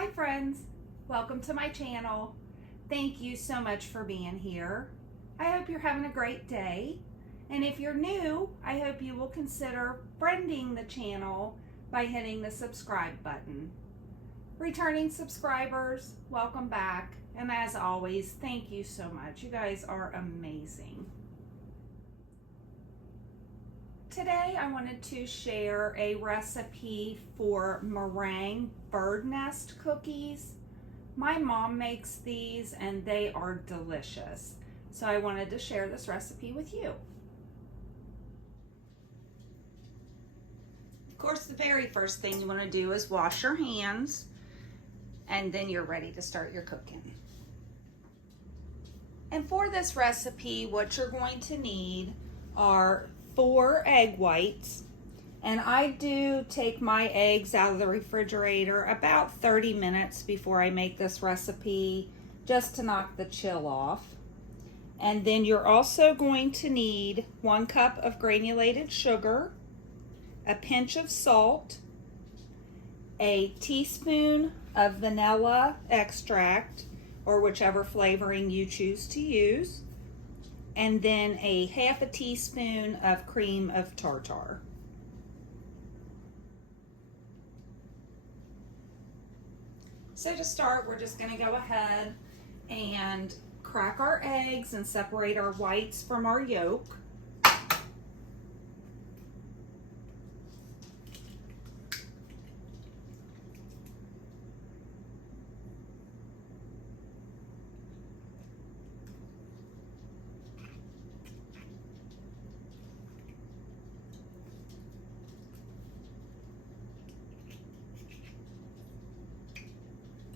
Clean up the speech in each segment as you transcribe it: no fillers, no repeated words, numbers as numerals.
Hi friends, welcome to my channel. Thank you so much for being here. I hope you're having a great day. And if you're new, I hope you will consider friending the channel by hitting the subscribe button. Returning subscribers, welcome back. And as always, thank you so much. You guys are amazing. Today I wanted to share a recipe for meringue bird nest cookies. My mom makes these and they are delicious. So I wanted to share this recipe with you. Of course, the very first thing you want to do is wash your hands, and then you're ready to start your cooking. And for this recipe, what you're going to need are 4 egg whites, and I do take my eggs out of the refrigerator about 30 minutes before I make this recipe, just to knock the chill off. And then you're also going to need 1 cup of granulated sugar, a pinch of salt, a teaspoon of vanilla extract, or whichever flavoring you choose to use, and then a half a teaspoon of cream of tartar. So to start, we're just going to go ahead and crack our eggs and separate our whites from our yolk.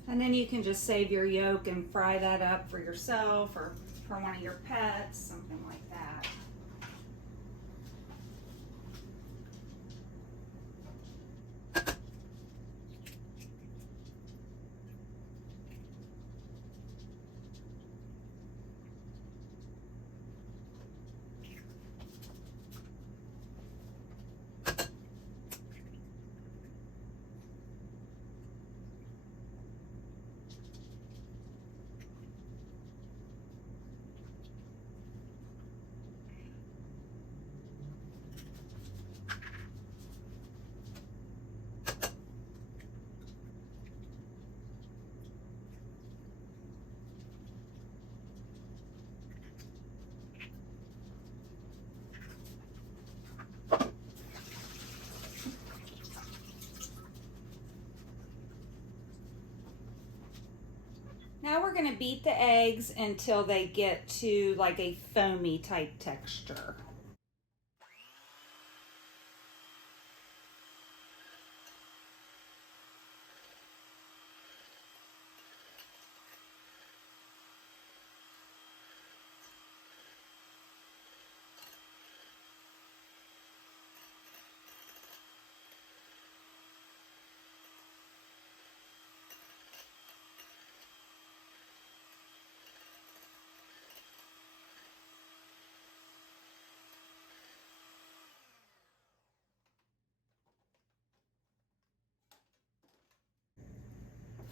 And then you can just save your yolk and fry that up for yourself or for one of your pets, something like that. Now we're going to beat the eggs until they get to like a foamy type texture.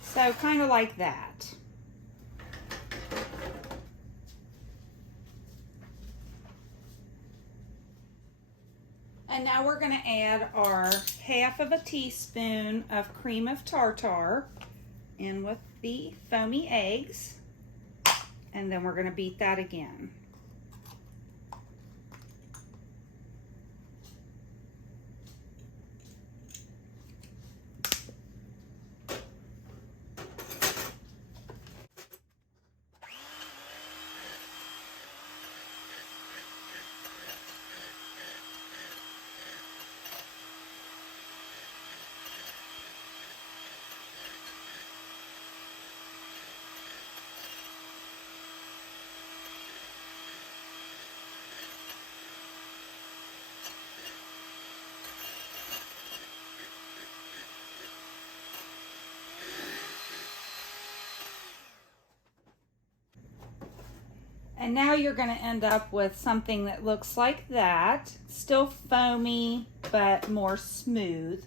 So kind of like that. And now we're going to add our half of a teaspoon of cream of tartar in with the foamy eggs. And then we're going to beat that again. And now you're going to end up with something that looks like that. Still foamy, but more smooth.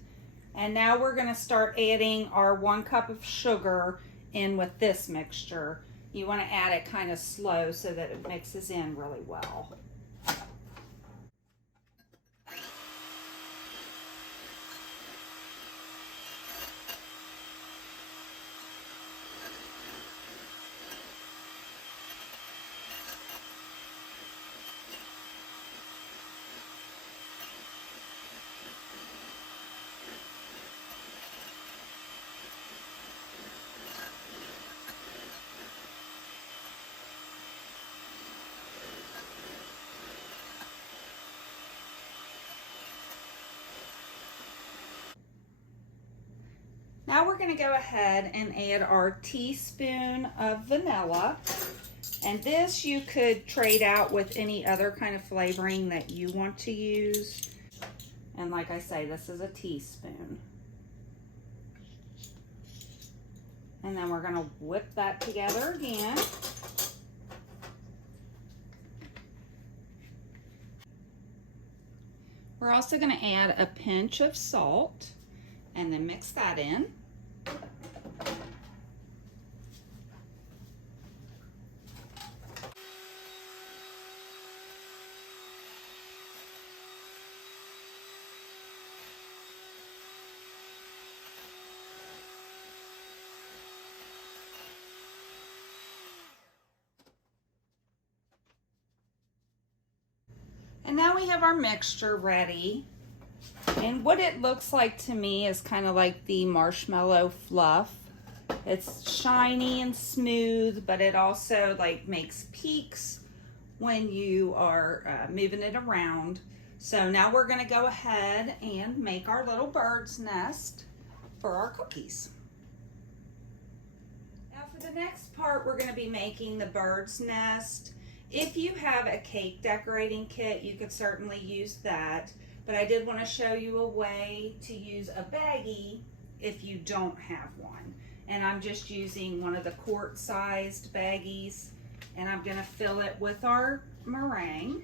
And now we're gonna start adding our 1 cup of sugar in with this mixture. You wanna add it kind of slow so that it mixes in really well. Now we're going to go ahead and add our teaspoon of vanilla. And this you could trade out with any other kind of flavoring that you want to use. And like I say, this is a teaspoon. And then we're going to whip that together again. We're also going to add a pinch of salt and then mix that in. And now we have our mixture ready. And what it looks like to me is kind of like the marshmallow fluff. It's shiny and smooth, but it also like makes peaks when you are moving it around. So now we're gonna go ahead and make our little bird's nest for our cookies. Now for the next part, we're gonna be making the bird's nest. If you have a cake decorating kit, you could certainly use that. But I did want to show you a way to use a baggie if you don't have one. And I'm just using one of the quart-sized baggies, and I'm going to fill it with our meringue.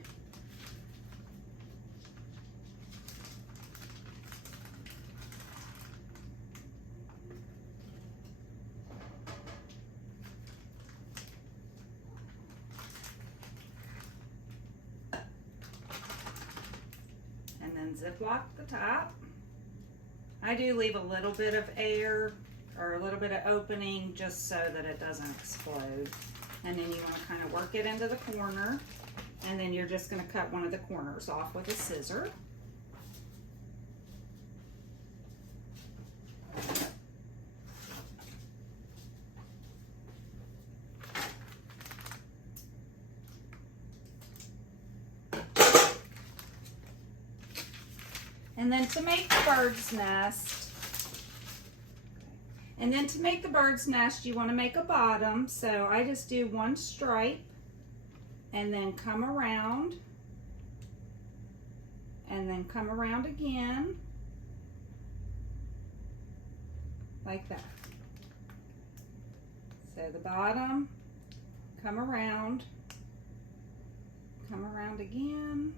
And then ziplock the top. I do leave a little bit of air or a little bit of opening just so that it doesn't explode. And then you want to kind of work it into the corner, and then you're just going to cut one of the corners off with a scissor. And then to make the bird's nest, you want to make a bottom. So I just do 1 stripe and then come around and then come around again like that. So the bottom, come around again.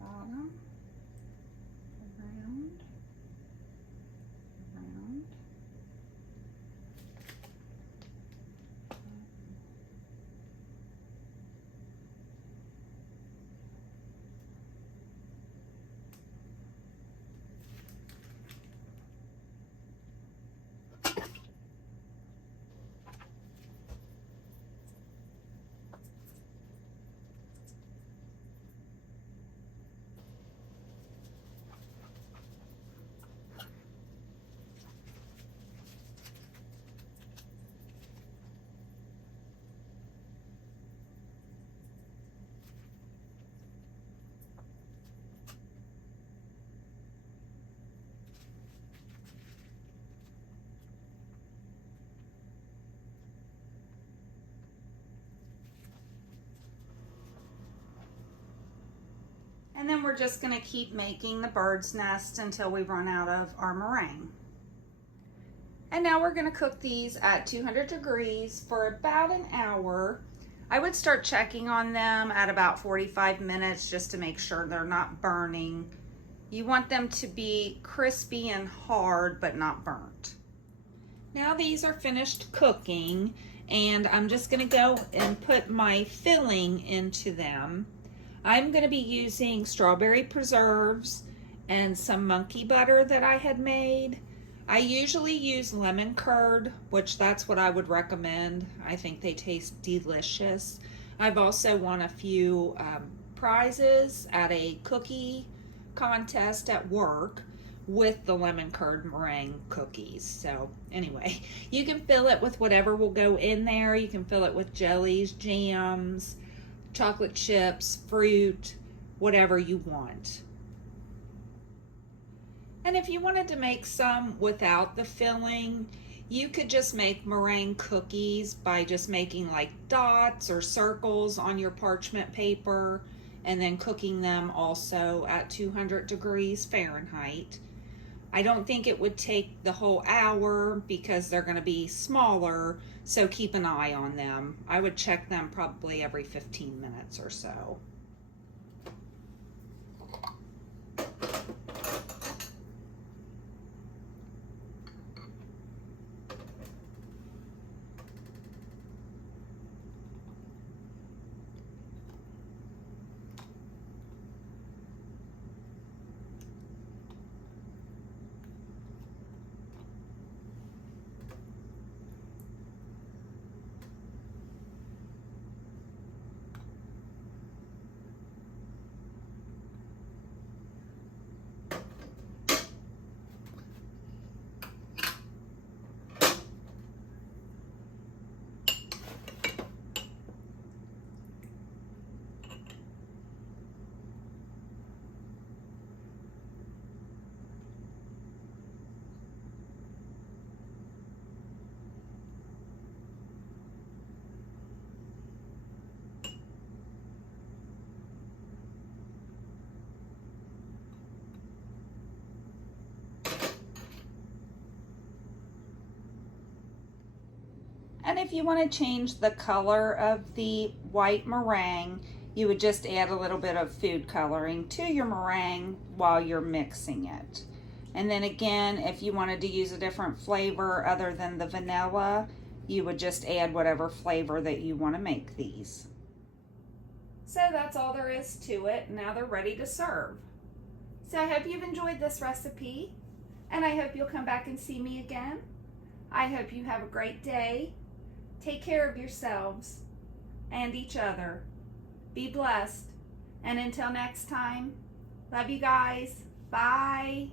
Bottom, around. And then we're just going to keep making the bird's nest until we run out of our meringue. And now we're going to cook these at 200 degrees for about an hour. I would start checking on them at about 45 minutes just to make sure they're not burning. You want them to be crispy and hard, but not burnt. Now these are finished cooking, and I'm just gonna go and put my filling into them. I'm gonna be using strawberry preserves and some monkey butter that I had made. I usually use lemon curd, which that's what I would recommend. I think they taste delicious. I've also won a few prizes at a cookie contest at work with the lemon curd meringue cookies. So anyway, you can fill it with whatever will go in there. You can fill it with jellies, jams, chocolate chips, fruit, whatever you want. And if you wanted to make some without the filling, you could just make meringue cookies by just making like dots or circles on your parchment paper and then cooking them also at 200 degrees Fahrenheit. I don't think it would take the whole hour because they're going to be smaller, so keep an eye on them. I would check them probably every 15 minutes or so. And if you want to change the color of the white meringue, you would just add a little bit of food coloring to your meringue while you're mixing it. And then again, if you wanted to use a different flavor other than the vanilla, you would just add whatever flavor that you want to make these. So that's all there is to it. Now they're ready to serve. So I hope you've enjoyed this recipe, and I hope you'll come back and see me again. I hope you have a great day. Take care of yourselves and each other. Be blessed. And until next time, love you guys. Bye.